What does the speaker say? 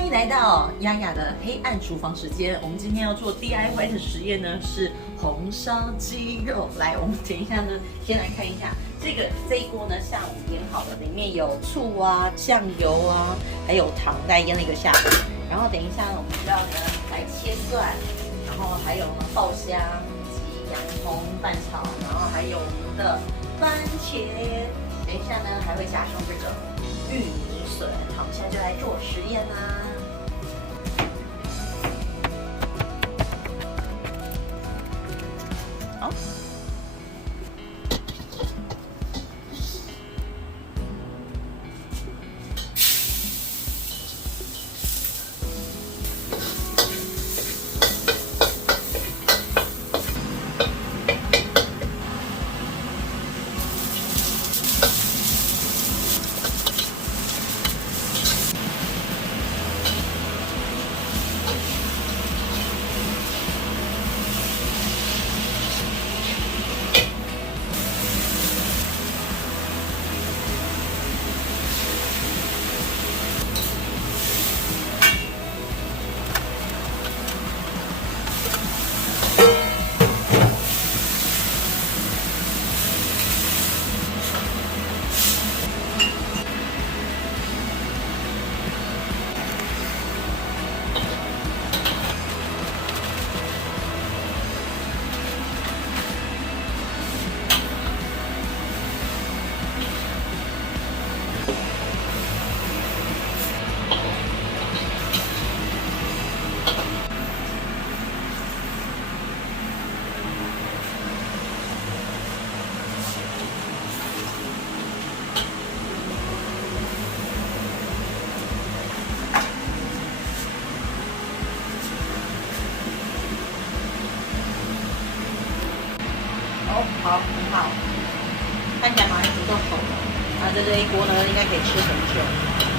欢迎来到丫丫的黑暗厨房时间。我们今天要做 DIY 的实验呢，是红烧鸡肉。来，我们等一下呢，先来看一下这一锅呢，下午腌好的，里面有醋啊、酱油啊，还有糖，大概腌了1个下午。然后等一下呢，我们需要呢来切蒜，然后还有呢爆香以及洋葱拌炒，然后还有我们的番茄。等一下呢，还会加上这个玉米笋。好，我们现在就来做实验啦。好。好，很好，看起来马上煮够熟了。那这一锅呢，应该可以吃很久。